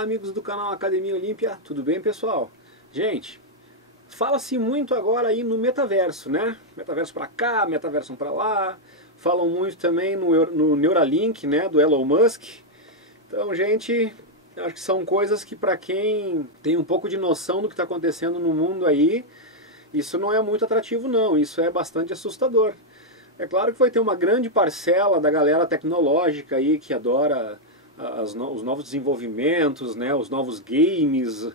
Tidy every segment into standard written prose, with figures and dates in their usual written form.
Olá amigos do canal Academia Olímpia, tudo bem pessoal? Gente, fala-se muito agora aí no metaverso, né? Metaverso pra cá, metaverso pra lá. Falam muito também no Neuralink, né, do Elon Musk. Então, gente, acho que são coisas que para quem tem um pouco de noção do que está acontecendo no mundo aí, isso não é muito atrativo não, isso é bastante assustador. É claro que vai ter uma grande parcela da galera tecnológica aí que adora os novos desenvolvimentos, né, os novos games,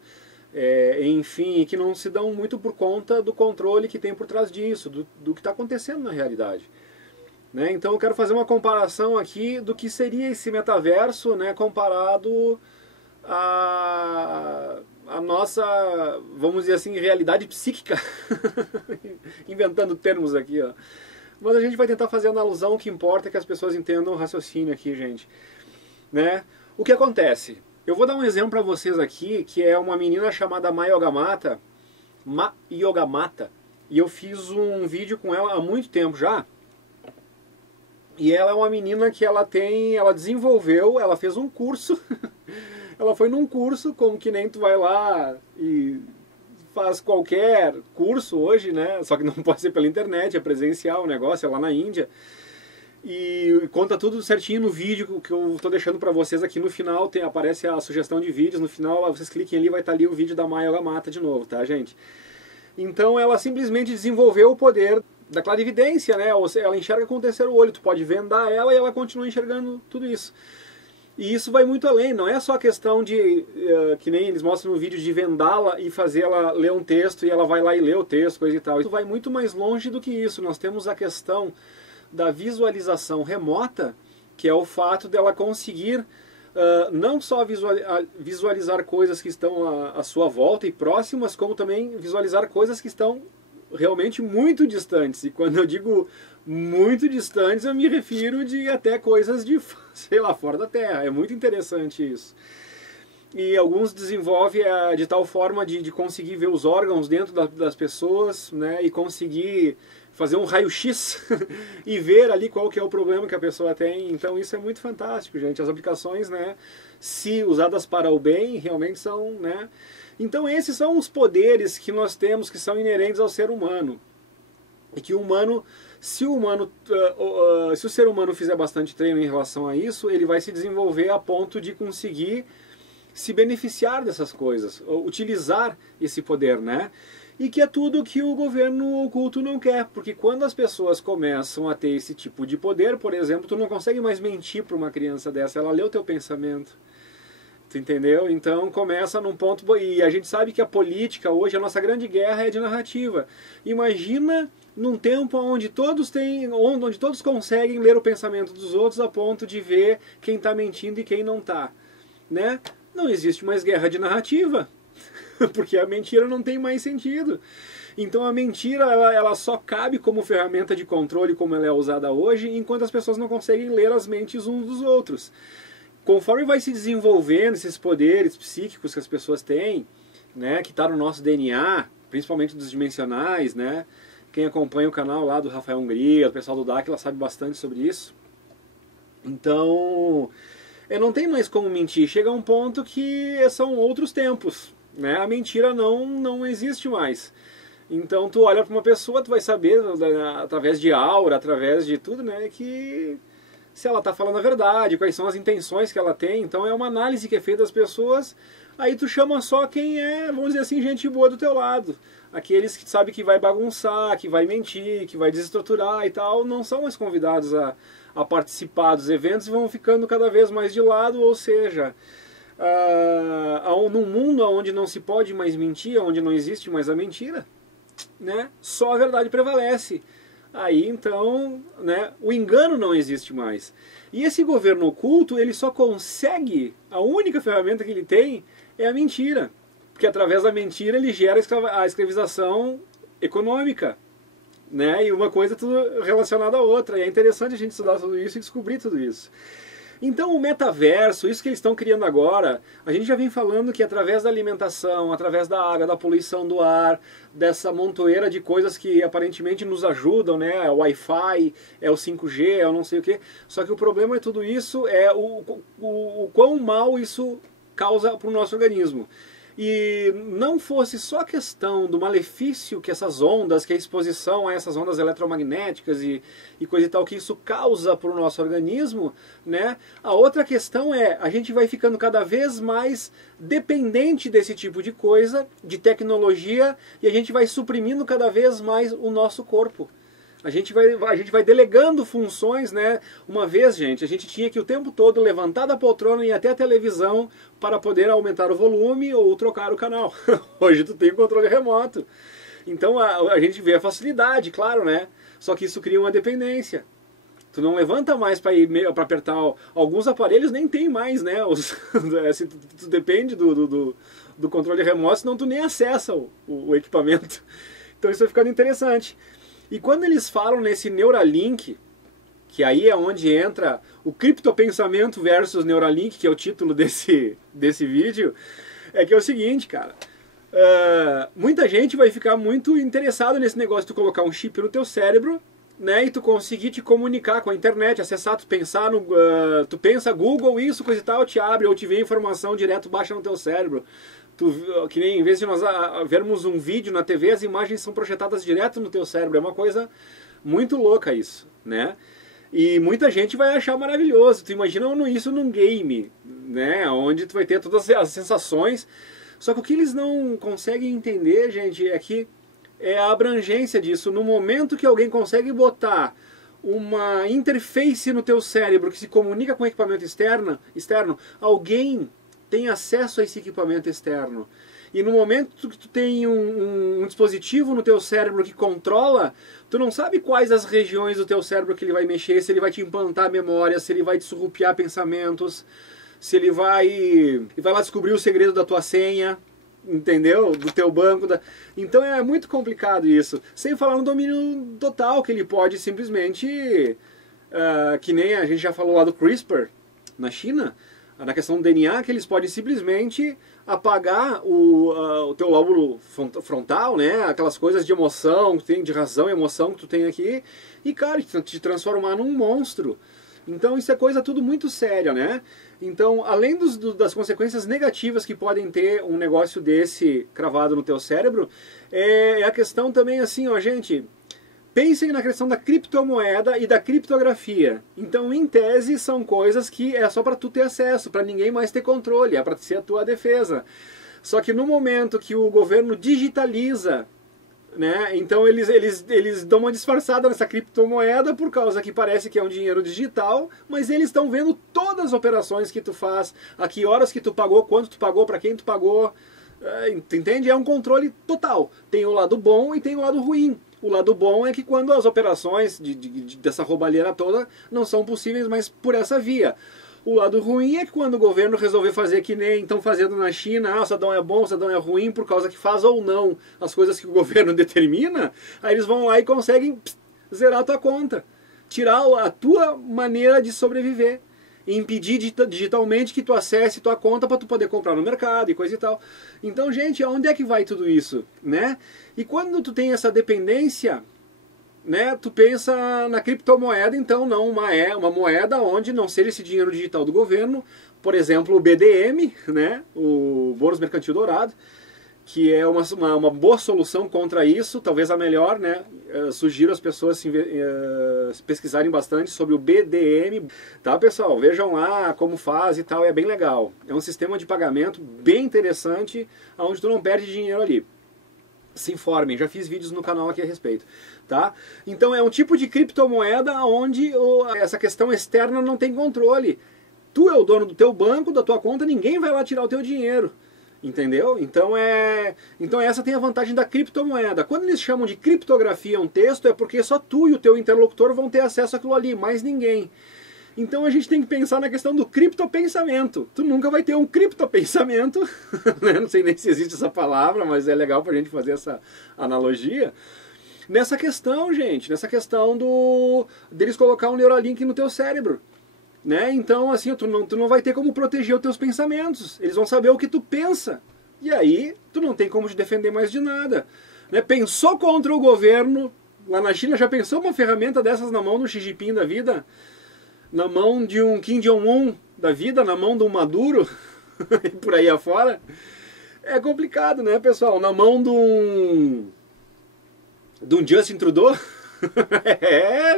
enfim, que não se dão muito por conta do controle que tem por trás disso, do que está acontecendo na realidade. Né? Então eu quero fazer uma comparação aqui do que seria esse metaverso, né, comparado à nossa, vamos dizer assim, realidade psíquica, inventando termos aqui, ó. Mas a gente vai tentar fazer uma alusão, o que importa é que as pessoas entendam o raciocínio aqui, gente. Né? O que acontece? Eu vou dar um exemplo para vocês aqui, que é uma menina chamada Mayogamata, e eu fiz um vídeo com ela há muito tempo já. E ela é uma menina que ela desenvolveu, ela fez um curso, ela foi num curso, como que nem tu vai lá e faz qualquer curso hoje, né? Só que não pode ser pela internet, é presencial o negócio, é lá na Índia. E conta tudo certinho no vídeo que eu estou deixando para vocês aqui no final, aparece a sugestão de vídeos, no final vocês cliquem ali, vai estar ali o vídeo da Mayogamata de novo, tá gente? Então ela simplesmente desenvolveu o poder da clarividência, né? Ou seja, ela enxerga com o terceiro olho, tu pode vendar ela e ela continua enxergando tudo isso. E isso vai muito além, não é só a questão de, que nem eles mostram no vídeo, de vendá-la e fazer ela ler um texto e ela vai lá e lê o texto, coisa e tal. Isso vai muito mais longe do que isso. Nós temos a questão da visualização remota, que é o fato dela conseguir não só visualizar coisas que estão à sua volta e próximas, como também visualizar coisas que estão realmente muito distantes. E quando eu digo muito distantes, eu me refiro de até coisas de, sei lá, fora da Terra. É muito interessante isso. E alguns desenvolvem de tal forma de conseguir ver os órgãos dentro das pessoas, né, e conseguir fazer um raio-x e ver ali qual que é o problema que a pessoa tem. Então isso é muito fantástico, gente. As aplicações, né, se usadas para o bem, realmente são, né. Então esses são os poderes que nós temos, que são inerentes ao ser humano. E que o humano, se o ser humano fizer bastante treino em relação a isso, ele vai se desenvolver a ponto de conseguir se beneficiar dessas coisas, utilizar esse poder, né? E que é tudo que o governo oculto não quer, porque quando as pessoas começam a ter esse tipo de poder, por exemplo, tu não consegue mais mentir para uma criança dessa, ela lê o teu pensamento. Tu entendeu? Então começa num ponto... E a gente sabe que a política hoje, a nossa grande guerra é de narrativa. Imagina num tempo onde todos conseguem ler o pensamento dos outros a ponto de ver quem está mentindo e quem não está. Né? Não existe mais guerra de narrativa, porque a mentira não tem mais sentido. Então a mentira ela só cabe como ferramenta de controle como ela é usada hoje, enquanto as pessoas não conseguem ler as mentes uns dos outros. Conforme vai se desenvolvendo esses poderes psíquicos que as pessoas têm, né, que está no nosso DNA, principalmente dos dimensionais, né? Quem acompanha o canal lá do Rafael Hungria, do pessoal do Dáquila sabe bastante sobre isso. Então, não tem mais como mentir. Chega a um ponto que são outros tempos, né? A mentira não existe mais. Então tu olha para uma pessoa, tu vai saber através de aura, através de tudo, né, que se ela está falando a verdade, quais são as intenções que ela tem. Então é uma análise que é feita das pessoas. Aí tu chama só quem é, vamos dizer assim, gente boa do teu lado. Aqueles que sabe que vai bagunçar, que vai mentir, que vai desestruturar e tal, não são mais convidados a participar dos eventos e vão ficando cada vez mais de lado. Ou seja, num mundo onde não se pode mais mentir, onde não existe mais a mentira, né, só a verdade prevalece. Aí então, né, o engano não existe mais. E esse governo oculto, ele só consegue, a única ferramenta que ele tem é a mentira. Porque através da mentira ele gera a escravização econômica. Né, e uma coisa tudo relacionada à outra. E é interessante a gente estudar tudo isso e descobrir tudo isso. Então o metaverso, isso que eles estão criando agora, a gente já vem falando que através da alimentação, através da água, da poluição do ar, dessa montoeira de coisas que aparentemente nos ajudam, né? É o Wi-Fi, é o 5G, é o não sei o quê. Só que o problema de tudo isso é o quão mal isso causa para o nosso organismo. E não fosse só a questão do malefício que essas ondas, que a exposição a essas ondas eletromagnéticas e coisa e tal, que isso causa para o nosso organismo, né? A outra questão é, a gente vai ficando cada vez mais dependente desse tipo de coisa, de tecnologia, e a gente vai suprimindo cada vez mais o nosso corpo. A gente vai delegando funções, né? Uma vez, gente, a gente tinha que o tempo todo levantar da poltrona e ir até a televisão para poder aumentar o volume ou trocar o canal. Hoje tu tem o controle remoto. Então a gente vê a facilidade, claro, né? Só que isso cria uma dependência. Tu não levanta mais para apertar. Alguns aparelhos nem tem mais, né? Tu depende do controle remoto, senão tu nem acessa o equipamento. Então isso vai ficando interessante. E quando eles falam nesse Neuralink, que aí é onde entra o criptopensamento versus Neuralink, que é o título desse vídeo, é que é o seguinte, cara. Muita gente vai ficar muito interessado nesse negócio de tu colocar um chip no teu cérebro, né, e tu conseguir te comunicar com a internet, acessar, tu pensar no... tu pensa Google, isso, coisa e tal, te abre, ou te vê informação direto, baixa no teu cérebro. Que nem em vez de nós vermos um vídeo na TV, as imagens são projetadas direto no teu cérebro. É uma coisa muito louca isso, né? E muita gente vai achar maravilhoso. Tu imagina isso num game, né? Onde tu vai ter todas as sensações. Só que o que eles não conseguem entender, gente, é que é a abrangência disso. No momento que alguém consegue botar uma interface no teu cérebro que se comunica com o equipamento externo, alguém tem acesso a esse equipamento externo. E no momento que tu tem um dispositivo no teu cérebro que controla, tu não sabe quais as regiões do teu cérebro que ele vai mexer, se ele vai te implantar memória, se ele vai te surrupiar pensamentos, se ele vai lá descobrir o segredo da tua senha, entendeu? Do teu banco. Então é muito complicado isso. Sem falar no domínio total, que ele pode simplesmente, que nem a gente já falou lá do CRISPR, na China, na questão do DNA, que eles podem simplesmente apagar o teu lóbulo frontal, né? Aquelas coisas de emoção, que tem, de razão e emoção que tu tem aqui, e, cara, te transformar num monstro. Então isso é coisa tudo muito séria, né? Então, além das consequências negativas que podem ter um negócio desse cravado no teu cérebro, é a questão também assim, ó, gente... Pensem na questão da criptomoeda e da criptografia. Então, em tese, são coisas que é só para tu ter acesso, para ninguém mais ter controle, é para ser a tua defesa. Só que no momento que o governo digitaliza, né, então eles dão uma disfarçada nessa criptomoeda por causa que parece que é um dinheiro digital, mas eles estão vendo todas as operações que tu faz, a que horas que tu pagou, quanto tu pagou, para quem tu pagou, entende? É um controle total. Tem o lado bom e tem o lado ruim. O lado bom é que quando as operações dessa roubalheira toda não são possíveis mais por essa via. O lado ruim é que quando o governo resolver fazer que nem estão fazendo na China, o cidadão é bom, o cidadão é ruim, por causa que faz ou não as coisas que o governo determina, aí eles vão lá e conseguem zerar a tua conta. Tirar a tua maneira de sobreviver. E impedir digitalmente que tu acesse tua conta para tu poder comprar no mercado e coisa e tal. Então, gente, aonde é que vai tudo isso, né? E quando tu tem essa dependência, né, tu pensa na criptomoeda, então não uma moeda onde não seja esse dinheiro digital do governo, por exemplo, o BDM, né, o Bônus Mercantil Dourado, que é uma boa solução contra isso, talvez a melhor, né? Sugiro as pessoas pesquisarem bastante sobre o BDM. Tá, pessoal? Vejam lá como faz e tal, é bem legal. É um sistema de pagamento bem interessante, onde tu não perde dinheiro ali. Se informem, já fiz vídeos no canal aqui a respeito. Tá? Então é um tipo de criptomoeda onde essa questão externa não tem controle. Tu é o dono do teu banco, da tua conta, ninguém vai lá tirar o teu dinheiro. Entendeu? Então essa tem a vantagem da criptomoeda. Quando eles chamam de criptografia um texto, é porque só tu e o teu interlocutor vão ter acesso àquilo ali, mais ninguém. Então a gente tem que pensar na questão do criptopensamento. Tu nunca vai ter um criptopensamento, né? Não sei nem se existe essa palavra, mas é legal pra gente fazer essa analogia. Nessa questão, gente, nessa questão deles colocar um Neuralink no teu cérebro. Né? Então, assim, tu não vai ter como proteger os teus pensamentos. Eles vão saber o que tu pensa. E aí, tu não tem como te defender mais de nada. Né? Pensou contra o governo, lá na China, já pensou uma ferramenta dessas na mão do Xi Jinping da vida? Na mão de um Kim Jong-un da vida? Na mão de um Maduro? e por aí afora, é complicado, né, pessoal? Na mão de um Justin Trudeau?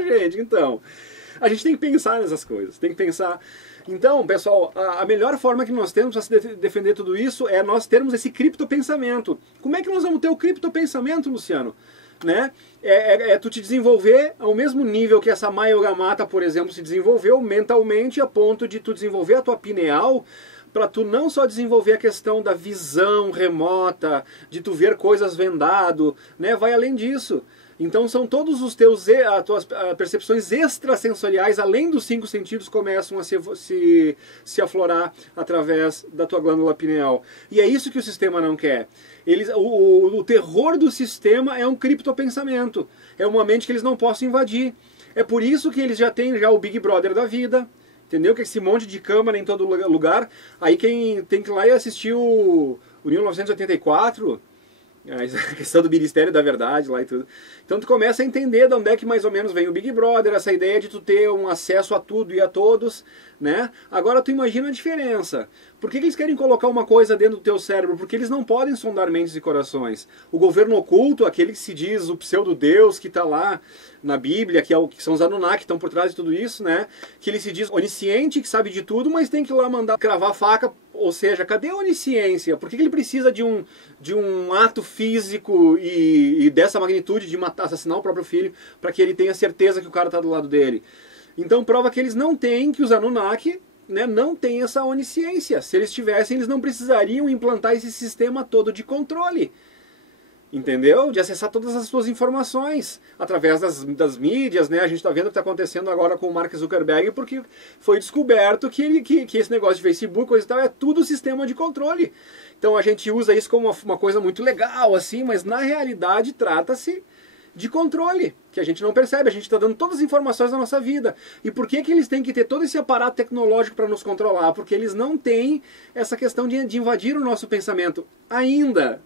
Gente, então... A gente tem que pensar nessas coisas, tem que pensar... Então, pessoal, a melhor forma que nós temos para se defender tudo isso é nós termos esse criptopensamento. Como é que nós vamos ter o criptopensamento, Luciano? Né? Tu te desenvolver ao mesmo nível que essa Maya Yoga Mata, por exemplo, se desenvolveu mentalmente a ponto de tu desenvolver a tua pineal, para tu não só desenvolver a questão da visão remota, de tu ver coisas vendado, né? Vai além disso. Então são todos os as tuas percepções extrasensoriais, além dos 5 sentidos, começam a se aflorar através da tua glândula pineal. E é isso que o sistema não quer. O terror do sistema é um criptopensamento. É uma mente que eles não possam invadir. É por isso que eles já têm o Big Brother da vida. Entendeu? Que esse monte de câmera em todo lugar. Aí quem tem que ir lá e assistir o 1984... a questão do Ministério da Verdade lá e tudo. Então tu começa a entender de onde é que mais ou menos vem o Big Brother, essa ideia de tu ter um acesso a tudo e a todos, né? Agora tu imagina a diferença. Por que eles querem colocar uma coisa dentro do teu cérebro? Porque eles não podem sondar mentes e corações. O governo oculto, aquele que se diz o pseudo-deus que está lá na Bíblia, que são os Anunnaki que estão por trás de tudo isso, né? Que ele se diz onisciente, que sabe de tudo, mas tem que ir lá mandar cravar a faca. Ou seja, cadê a onisciência? Por que ele precisa de um ato físico e dessa magnitude de matar, assassinar o próprio filho, para que ele tenha certeza que o cara está do lado dele? Então prova que eles não têm, que os Anunnaki, né, não têm essa onisciência. Se eles tivessem, eles não precisariam implantar esse sistema todo de controle. Entendeu? De acessar todas as suas informações através das mídias, né? A gente está vendo o que está acontecendo agora com o Mark Zuckerberg, porque foi descoberto que esse negócio de Facebook, coisa e tal, é tudo sistema de controle. Então a gente usa isso como uma coisa muito legal, assim, mas na realidade trata-se de controle, que a gente não percebe. A gente está dando todas as informações da nossa vida. E por que eles têm que ter todo esse aparato tecnológico para nos controlar? Porque eles não têm essa questão de invadir o nosso pensamento ainda,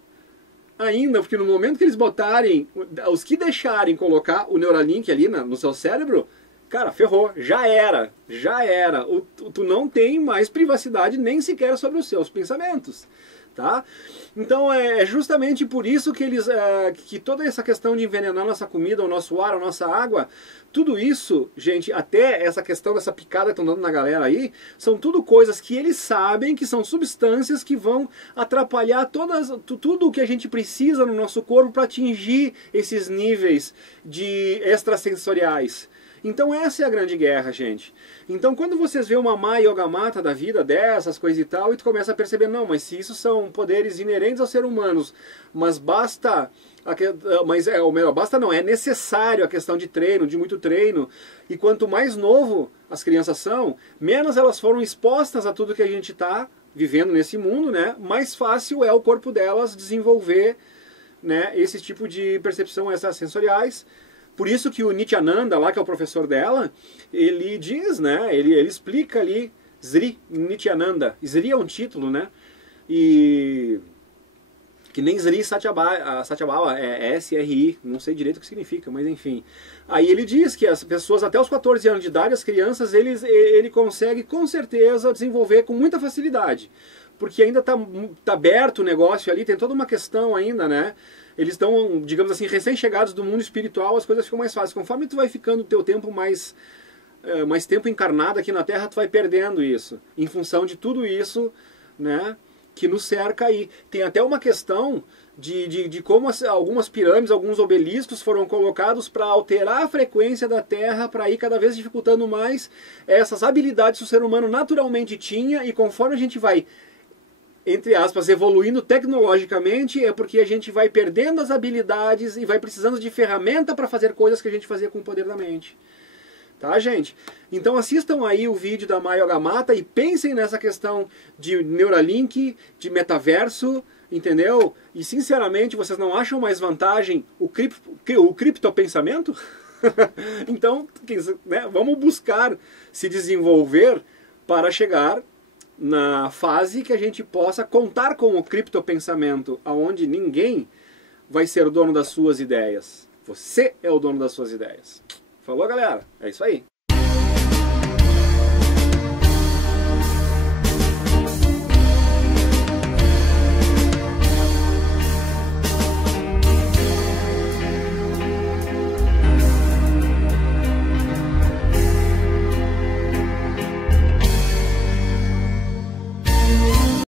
porque no momento que eles botarem, os que deixarem colocar o Neuralink ali no seu cérebro, cara, ferrou, já era. Tu não tem mais privacidade nem sequer sobre os seus pensamentos, tá? Então é justamente por isso que que toda essa questão de envenenar nossa comida, o nosso ar, a nossa água, tudo isso, gente, até essa questão dessa picada que estão dando na galera aí, são tudo coisas que eles sabem que são substâncias que vão atrapalhar tudo o que a gente precisa no nosso corpo para atingir esses níveis de extrasensoriais. Então essa é a grande guerra, gente. Então quando vocês vê uma Maya Yoga Mata da vida dessas coisas e tal, e tu começa a perceber, não, mas se isso são poderes inerentes aos seres humanos, mas basta... basta não, é necessário a questão de treino, de muito treino, e quanto mais novo as crianças são, menos elas foram expostas a tudo que a gente está vivendo nesse mundo, né? Mais fácil é o corpo delas desenvolver, né, esse tipo de percepção extrasensoriais. Por isso que o Nityananda, lá que é o professor dela, ele diz, né, ele explica ali, Sri Nityananda, Sri é um título, né, e que nem Sri Satyabhama, é S-R-I, não sei direito o que significa, mas enfim. Aí ele diz que as pessoas até os 14 anos de idade, as crianças, ele consegue com certeza desenvolver com muita facilidade, porque ainda tá aberto o negócio ali, tem toda uma questão ainda, né. Eles estão, digamos assim, recém-chegados do mundo espiritual, as coisas ficam mais fáceis. Conforme tu vai ficando o teu tempo mais tempo encarnado aqui na Terra, tu vai perdendo isso. Em função de tudo isso, né, que nos cerca aí. Tem até uma questão de como algumas pirâmides, alguns obeliscos foram colocados para alterar a frequência da Terra, para ir cada vez dificultando mais essas habilidades que o ser humano naturalmente tinha, e conforme a gente vai, entre aspas, evoluindo tecnologicamente, é porque a gente vai perdendo as habilidades e vai precisando de ferramenta para fazer coisas que a gente fazia com o poder da mente. Tá, gente? Então assistam aí o vídeo da Maya Yoga Mata e pensem nessa questão de Neuralink, de metaverso, entendeu? E sinceramente, vocês não acham mais vantagem o criptopensamento? Então, né, vamos buscar se desenvolver para chegar na fase que a gente possa contar com o criptopensamento, onde ninguém vai ser o dono das suas ideias. Você é o dono das suas ideias. Falou, galera? É isso aí.